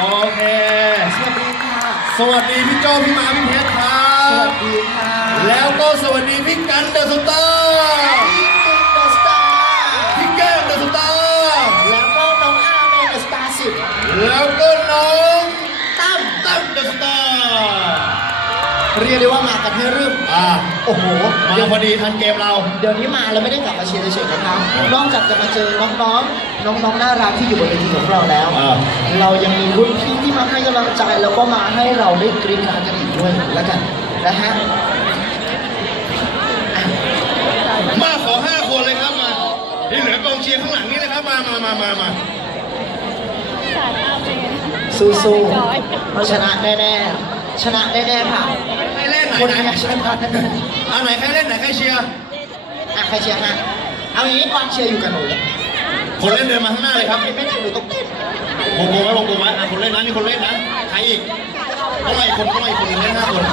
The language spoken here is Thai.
โอเค สวัสดีค่ะ สวัสดีพี่โจพี่มาพี่เพชรครัสวับสดีค่ะแล้วก็สวัสดีพี่กันเดอะสตาร์พี่ตุ๊กเดอะสตาร์พี่แก้มเดอะสตาร์แล้วก็น้องอาเมเดอะสตาร์สิบแล้วก็น้องตั้มตั้มเดอะสตาร์เรียกได้ว่ามากันให้รึมอ่าโอ้โห มาเดี๋ยวพอดีทันเกมเรา เดี๋ยวนี้มาแล้วไม่ได้กลับมาเชียร์เฉยๆนะคะ นอกจากจะมาเจอน้องๆ น้องๆน่ารักที่อยู่บนเวทีของเราแล้ว อ่า เรายังมีรุ่นพี่ที่มาให้กำลังใจแล้วก็มาให้เราได้กรี๊ดกราดกันอีกด้วยแล้วกันนะฮะมาขอห้าคนเลยครับมาที่เหลือกองเชียร์ข้างหลังนี่นะครับมามามามามาสู้ๆเพราะชนะแน่ๆชนะแน่ๆค่ะใครเล่นไหนคนไหนนี้ชนะแน่อ่าไหนใครเล่นไหนใครเชียร์ๆอะใครเชียร์ฮะเอาอย่างนี้กองเชียร์อยู่กับหนู คนเล่นเดินมาข้างหน้าเลยครับไม่ไม่ได้หนูต้องเต้นวงกลมไว้วงกลมไว้อะคนเล่นนะนี่คนเล่นนะใครอีกต้องมาอีกคนต้องมาอีกคนหนึ่งเล่นห้าคน